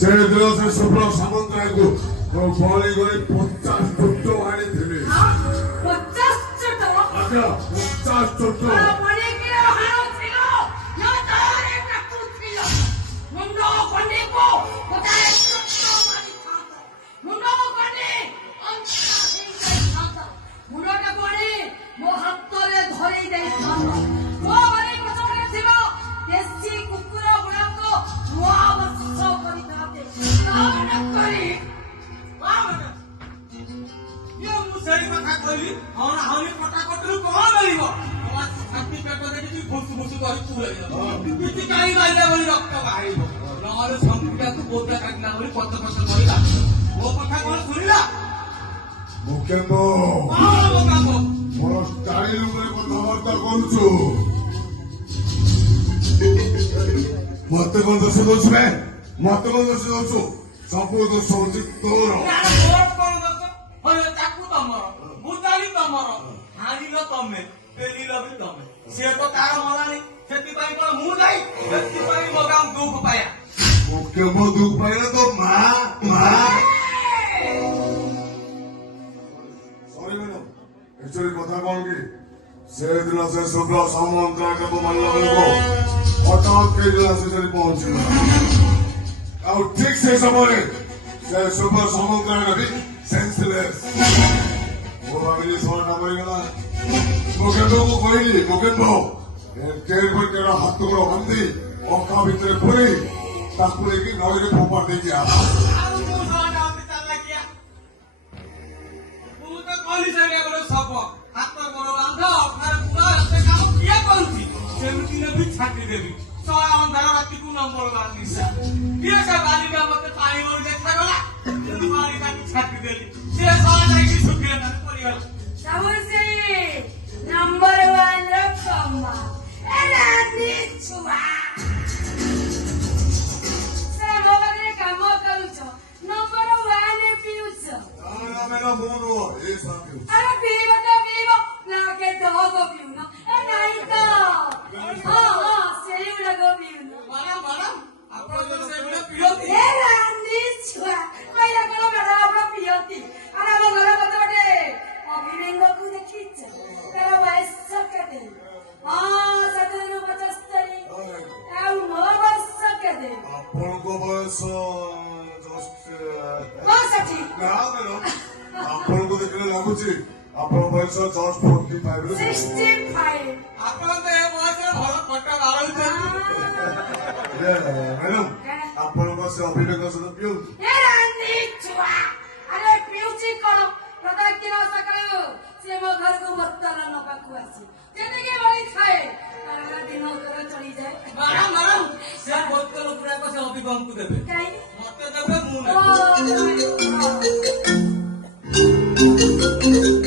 ସେ ଦିନ ସେ ଶୁଭ୍ର ସାମନ୍ତରାୟକୁ ବଳି କରି 50 ଚୋଟ ଆଣିଥିଲି। 50 ଚୋଟ? ଆଜ୍ଞା 50 ଚୋଟ। ମୋର ଷ୍ଟାଇଲ ଉପରେ କଥାବାର୍ତ୍ତା କରୁଛୁ। ମତେ କଣ ଦୋଷ ଦଉଛୁ ବେ? ମତେ କଣ ଦୋଷ ଦଉଛୁ? ସବୁ ଦୋଷ ହଉଛି ତୋର। ତାକୁ ତମର ବୁଝାଲି ତମର ହାଣିଲ ତମେ ପେଲିଲ ବି ତମେ। ସେ ତ ତାର ମଲାନି ସେଥିପାଇଁ କଣ ମୁଁ ଯାଇ ସେଥିପାଇଁ ମଗାମ ଦୁଃଖ ପାୟା କେମ ଦୁଃଖ ପାଇଲା ତ ମା ସରି ମ୍ୟାଡମ ଏକ୍ଚୁଆଲି କଥା କଣ କି ସେଦିନ ସେ ଶୁଭ୍ର ସାମନ୍ତରାୟକୁ ମାରିଲା ବେଳକୁ ହଠାତ୍ କେହି ଜଣ ଆସି ସେଠି ପହଞ୍ଚିଲା ଆଉ ଠିକ ସେ ସମୟରେ ସେ ଶୁଭ୍ର ସାମନ୍ତରାୟ ବି ସେନ୍ସଲେସ୍। ମୁଁ ଭାବିଲି ଶହଟା ମରିଗଲା। ମୁକେନ୍ଦ୍ରକୁ କହିଲି ମୁକେନ୍ଦ୍ର କେଡ ହାତ ଗୋଡ ବାନ୍ଧି ଅଖା ଭିତରେ ପୁରେଇ ତାକୁ ନେଇକି ନଈରେ ଫୋପାଡ଼ି ଦେଇକି ଆସ। ଛାଟିଦେବି ଶହେ ଅନ୍ଧାର ରାତିକୁ ନମ୍ବର ବାନ୍ଧିସା କିଏ ସେ ବାଲିଟା ମତେ ପାଣି ଭଳି ଦେଖାଗଲା ପାଣି ତାକୁ ଛାଟିଦେଲି ସିଏ ଶହେ ଯାଇକି ଶୁଖିଲେ ତାକୁ ପଡିଗଲା। ନମ୍ବର 1 ର କମା ରାନି ଛୁଆ ସେ ମୋ ପାଖରେ କାମ କରୁଛ ନମ୍ବର 1 ରେ ପିଉଛ। ଆରେ ପିଇବ ତ ପିଇବ ନା କେ ଦହକ ପିଉନ ନାଇଁ ତ ହଁ ସେଇଗୁଡାକ ପିଉନ। ଆପଣ ସେଗୁଡା ପିଅନ୍ତି ରାନି ଛୁଆ କହିଲା କଣ ମ୍ୟାଡାମ ଆପଣ ପିଅନ୍ତି। ଆରେ ଆମ ଘର ପଛ ଗୋଟେ ଅଭିନନ୍ଦକୁ ଦେଖିଛ ତାର ବୟସ କେତେ? ହଁ 75 ଆଉ ମୋ ବୟସ କେତେ? ଆପଣଙ୍କ ବୟସ ଆପଣଙ୍କୁ ଦେଖିଲେ ଲାଗୁଛି ଆପଣଙ୍କ ବୟସ ଜଷ୍ଟ 45 65। ଆପଣ ତ ଏ ବୟସରେ ଭଲ କଟା ବାଳୁଛନ୍ତି ମ୍ୟାଡାମ ଆପଣଙ୍କ ସେ ଅଭିନୟ ସହିତ ପିଅନ୍ତୁ। ଆରେ ପିଉଛି କଣ ପ୍ରତ୍ୟେକ ସକାଳୁ ସେ ମୋ ଘରକୁ ବୋତଲ ନବାକୁ ଆସି ଯେତିକି ବଳି ଥାଏ ଦିନ ଘର ଚଳିଯାଏ। ମ୍ୟାଡାମ ସେ ବୋତଲ ଗୁଡାକ ସେ ଅଭିଗମକୁ ଦେବେ କାହିଁକି ମତେ ଦେବେ ମୁଁ ଓ